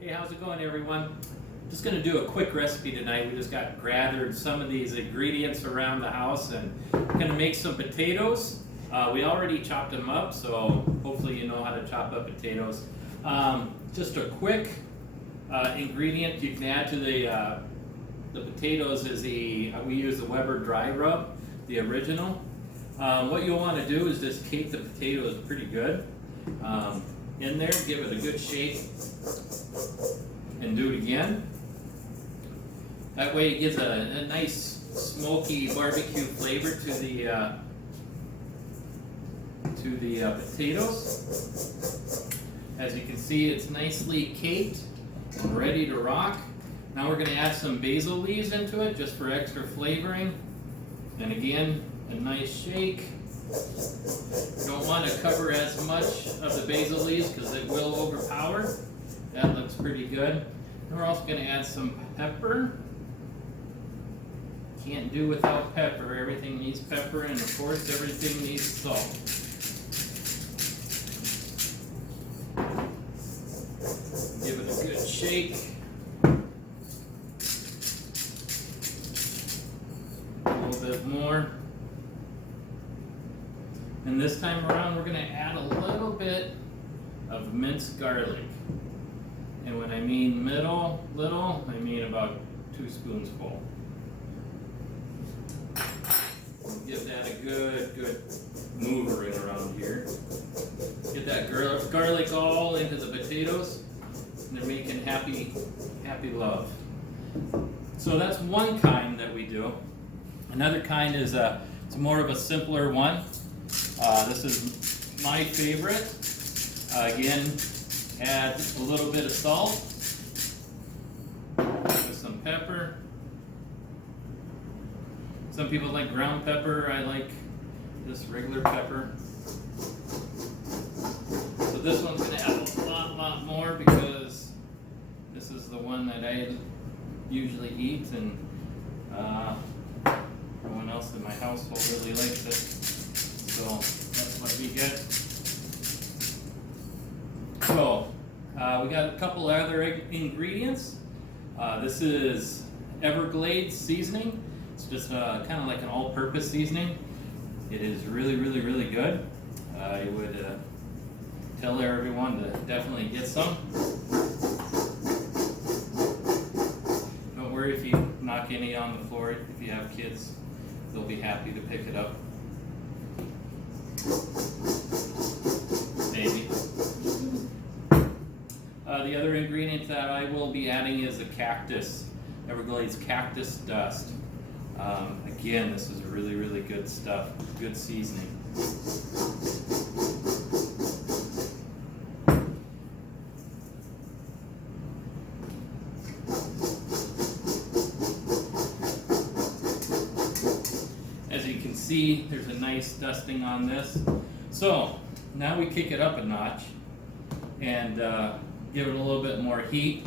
Hey, how's it going, everyone? Just going to do a quick recipe tonight. We just got gathered some of these ingredients around the house, and we're going to make some potatoes. We already chopped them up, so hopefully you know how to chop up potatoes. Just a quick ingredient you can add to the potatoes is we use the Weber dry rub, the original. What you'll want to do is just cake the potatoes pretty good in there, give it a good shake, and do it again. That way it gives a nice smoky barbecue flavor to the potatoes. As you can see, it's nicely caked and ready to rock. Now we're going to add some basil leaves into it just for extra flavoring. And again, a nice shake. You don't want to cover as much of the basil leaves because it will overpower. That looks pretty good. And we're also going to add some pepper. Can't do without pepper. Everything needs pepper, and of course everything needs salt. Give it a good shake. A little bit more. And this time around we're going to add a little bit of minced garlic. And when I mean little, I mean about 2 spoonsful. Give that a good movering around here. Get that garlic all into the potatoes, and they're making happy love. So that's one kind that we do. Another kind is it's more of a simpler one. This is my favorite. Again, add a little bit of salt with some pepper. Some people like ground pepper. I like just regular pepper. So this one's going to add a lot more because this is the one that I usually eat, and everyone else in my household really likes it. So that's what we get. So we got a couple other ingredients. This is Everglades seasoning. It's just kind of like an all-purpose seasoning. It is really good. I would tell everyone to definitely get some. Don't worry if you knock any on the floor. If you have kids, they'll be happy to pick it up. Maybe. The other ingredient that I will be adding is the Everglades cactus dust. Again, this is really good stuff, good seasoning. As you can see, there's a nice dusting on this. So now we kick it up a notch and give it a little bit more heat.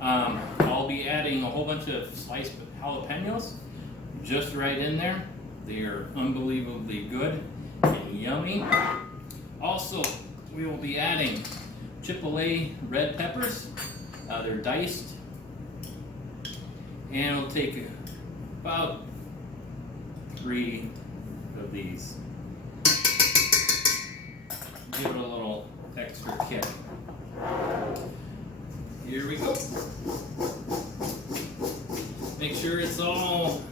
I'll be adding a whole bunch of sliced jalapenos just right in there. They are unbelievably good and yummy. Also, we will be adding Chipotle red peppers. They're diced. And we'll take about 3 of these. Give it a little extra kick. Here we go. Make sure it's all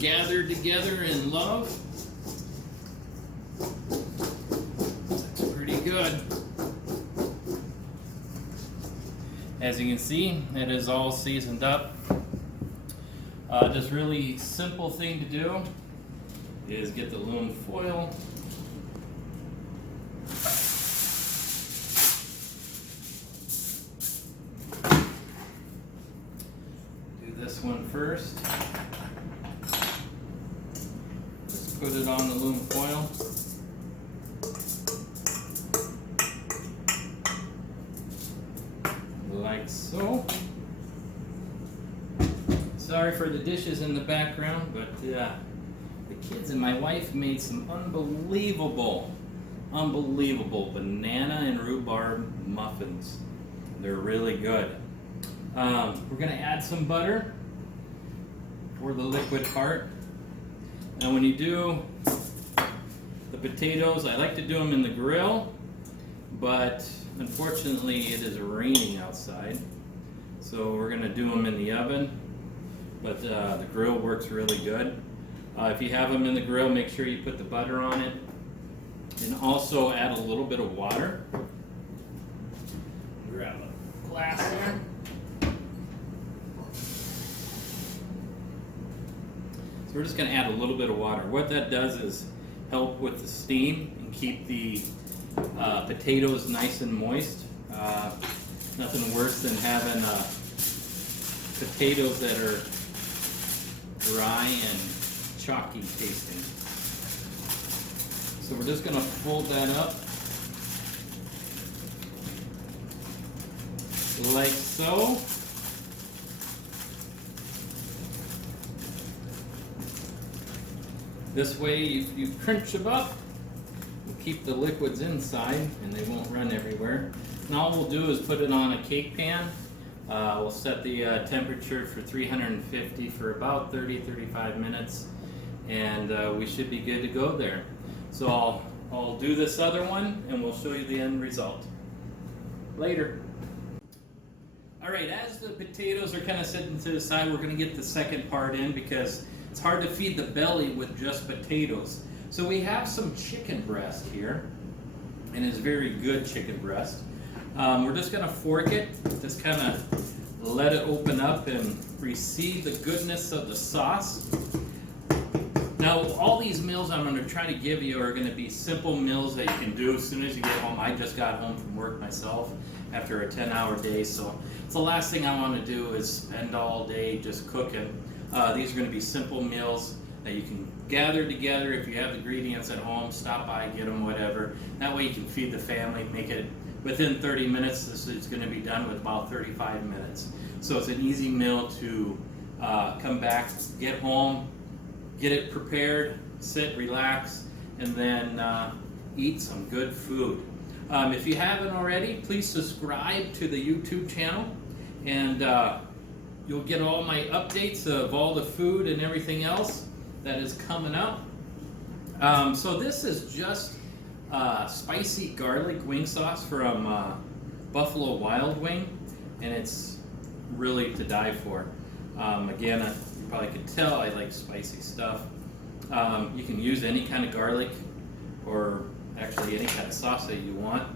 gathered together in love. That's pretty good. As you can see, it is all seasoned up. Just really simple thing to do is get the aluminum foil. This one first. Just put it on the aluminum foil. Like so. Sorry for the dishes in the background, but the kids and my wife made some unbelievable unbelievable banana and rhubarb muffins. They're really good. We're gonna add some butter for the liquid part. Now when you do the potatoes, I like to do them in the grill, but unfortunately it is raining outside. So we're gonna do them in the oven, but the grill works really good. If you have them in the grill, make sure you put the butter on it, and also add a little bit of water. Grab a glass here. So we're just gonna add a little bit of water. What that does is help with the steam and keep the potatoes nice and moist. Nothing worse than having potatoes that are dry and chalky tasting. So we're just going to fold that up like so. This way, if you crunch them up, we'll keep the liquids inside and they won't run everywhere. And all we'll do is put it on a cake pan. We'll set the temperature for 350 for about 30-35 minutes, and we should be good to go there. So I'll do this other one and we'll show you the end result later. All right, as the potatoes are kind of sitting to the side, we're going to get the second part in because it's hard to feed the belly with just potatoes. So we have some chicken breast here, and it's very good chicken breast. We're just going to fork it, just kind of let it open up and receive the goodness of the sauce. Now, all these meals I'm going to try to give you are going to be simple meals that you can do as soon as you get home. I just got home from work myself after a 10-hour day, so it's the last thing I want to do is spend all day just cooking. These are going to be simple meals that you can gather together. If you have the ingredients at home, stop by, get them, whatever. That way you can feed the family, make it within 30 minutes. This is going to be done with about 35 minutes. So it's an easy meal to come back, get home, get it prepared, sit, relax, and then eat some good food. If you haven't already, please subscribe to the YouTube channel, and you'll get all my updates of all the food and everything else that is coming up. So this is just spicy garlic wing sauce from Buffalo Wild Wing, and it's really to die for. Again, you probably could tell I like spicy stuff. You can use any kind of garlic or actually any kind of sauce that you want.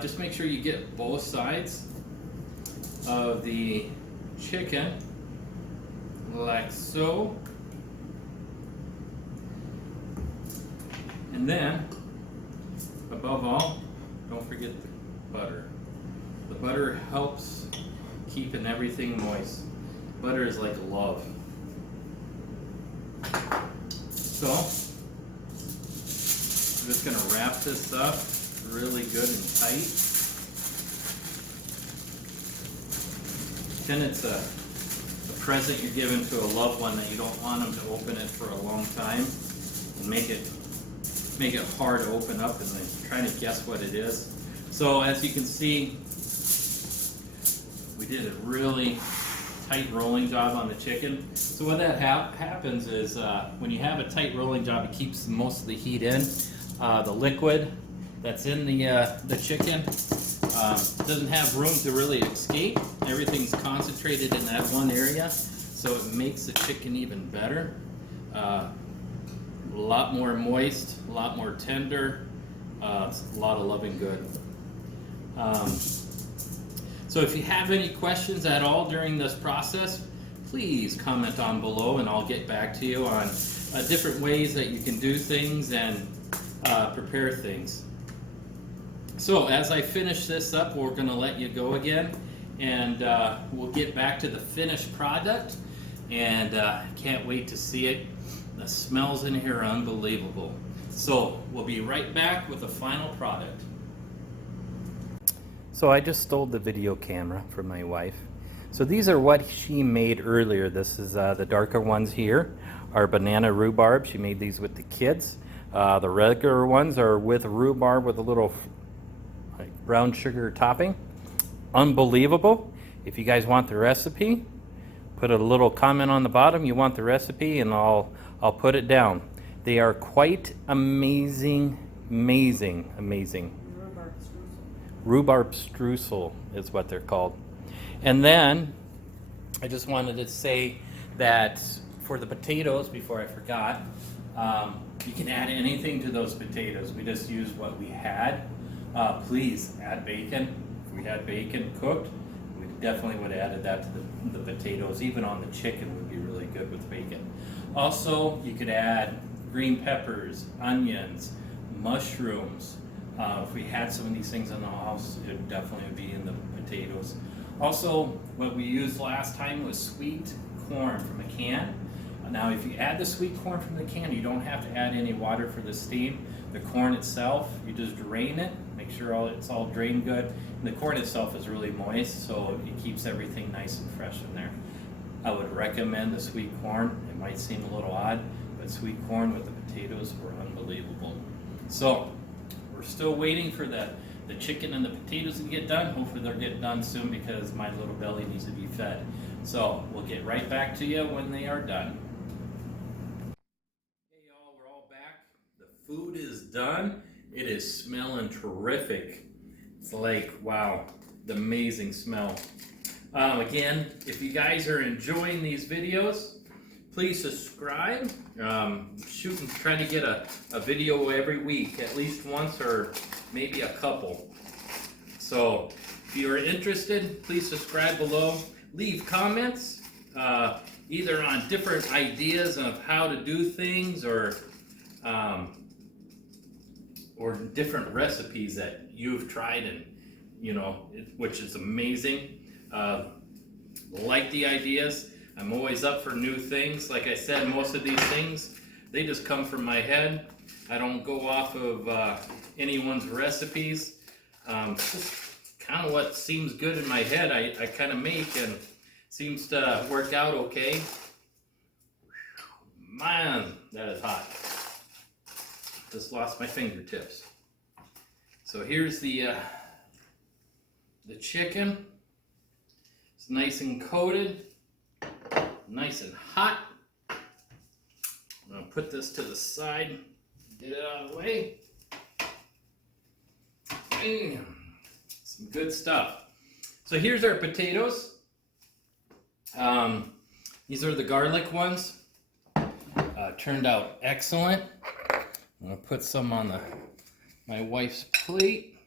Just make sure you get both sides of the chicken like so, and then above all, don't forget the butter. The butter helps keeping everything moist. Butter is like love. So I'm just going to wrap this up really good and tight. Then it's a present you're giving to a loved one that you don't want them to open it for a long time and make it hard to open up and then trying to guess what it is. So as you can see, we did a really tight rolling job on the chicken. So what that happens is when you have a tight rolling job, it keeps most of the heat in. The liquid that's in the chicken doesn't have room to really escape. Everything's concentrated in that one area, so it makes the chicken even better. A lot more moist, a lot more tender, a lot of loving good. So if you have any questions at all during this process, please comment on below and I'll get back to you on different ways that you can do things and prepare things. So as I finish this up, we're going to let you go again, and we'll get back to the finished product, and can't wait to see it. The smells in here are unbelievable. So we'll be right back with the final product. So I just stole the video camera from my wife. So these are what she made earlier. This is the darker ones here are banana rhubarb. She made these with the kids. The regular ones are with rhubarb with a little like brown sugar topping. Unbelievable. If you guys want the recipe, put a little comment on the bottom you want the recipe, and I'll put it down. They are quite amazing. Rhubarb streusel is what they're called. And then I just wanted to say that for the potatoes, before I forgot, you can add anything to those potatoes. We just used what we had. Please add bacon. If we had bacon cooked, we definitely would have added that to the potatoes. Even on the chicken would be really good with bacon. Also, you could add green peppers, onions, mushrooms. If we had some of these things in the house, it would definitely be in the potatoes. Also, what we used last time was sweet corn from a can. Now, if you add the sweet corn from the can, you don't have to add any water for the steam. The corn itself, you just drain it, make sure it's all drained good. And the corn itself is really moist, so it keeps everything nice and fresh in there. I would recommend the sweet corn. It might seem a little odd, but sweet corn with the potatoes were unbelievable. So, we're still waiting for the chicken and the potatoes to get done. Hopefully they'll get done soon because my little belly needs to be fed. So we'll get right back to you when they are done. Hey y'all, we're all back. The food is done. It is smelling terrific. It's like, wow, the amazing smell. Again, if you guys are enjoying these videos, please subscribe. Trying to get a video every week, at least once or maybe a couple. So if you are interested, please subscribe below. Leave comments, either on different ideas of how to do things or different recipes that you've tried and which is amazing. Like the ideas. I'm always up for new things. Like I said, most of these things, they just come from my head. I don't go off of anyone's recipes. Just kind of what seems good in my head, I kind of make, and seems to work out okay. Man, that is hot. Just lost my fingertips. So here's the chicken. It's nice and coated. Nice and hot. I'm going to put this to the side, get it out of the way. Some good stuff. So here's our potatoes. These are the garlic ones. Turned out excellent. I'm going to put some on my wife's plate.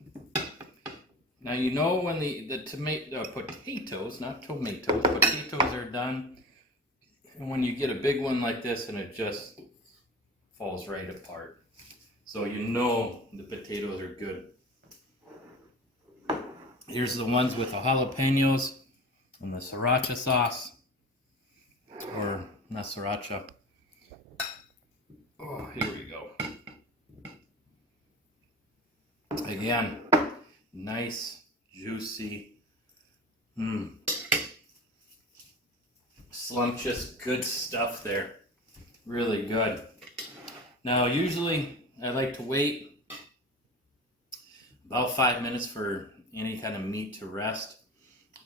Now you know when the potatoes, not tomatoes, potatoes are done. And when you get a big one like this and it just falls right apart. So you know the potatoes are good. Here's the ones with the jalapenos and the sriracha sauce. Or not sriracha. Oh, here we go. Again, nice, juicy, slumptious, good stuff there. Really good. Now, usually I like to wait about 5 minutes for any kind of meat to rest,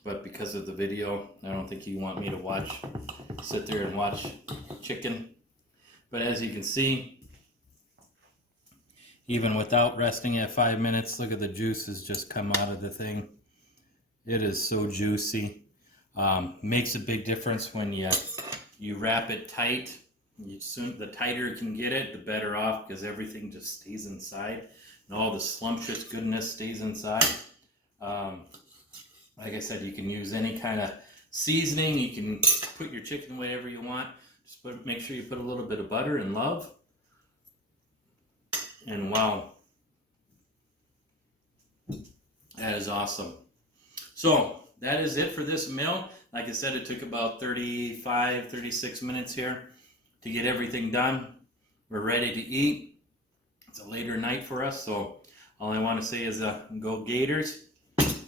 but because of the video, I don't think you want me to sit there and watch chicken. But as you can see, even without resting at 5 minutes, look at the juices just come out of the thing. It is so juicy. Makes a big difference when you wrap it tight. The tighter you can get it, the better off, because everything just stays inside and all the slumptious goodness stays inside. Like I said, you can use any kind of seasoning. You can put your chicken whatever you want. Just make sure you put a little bit of butter and love. And wow, that is awesome. So that is it for this meal. Like I said, it took about 36 minutes here to get everything done. We're ready to eat. It's a later night for us, so all I want to say is go Gators.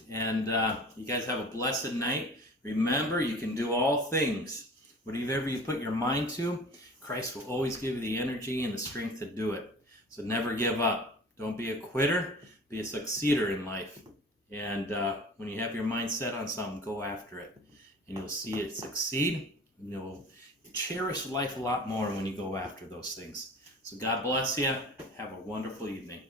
And you guys have a blessed night. Remember, you can do all things. Whatever you put your mind to, Christ will always give you the energy and the strength to do it. So never give up. Don't be a quitter, be a succeeder in life. And when you have your mind set on something, go after it. And you'll see it succeed. And you'll cherish life a lot more when you go after those things. So God bless you. Have a wonderful evening.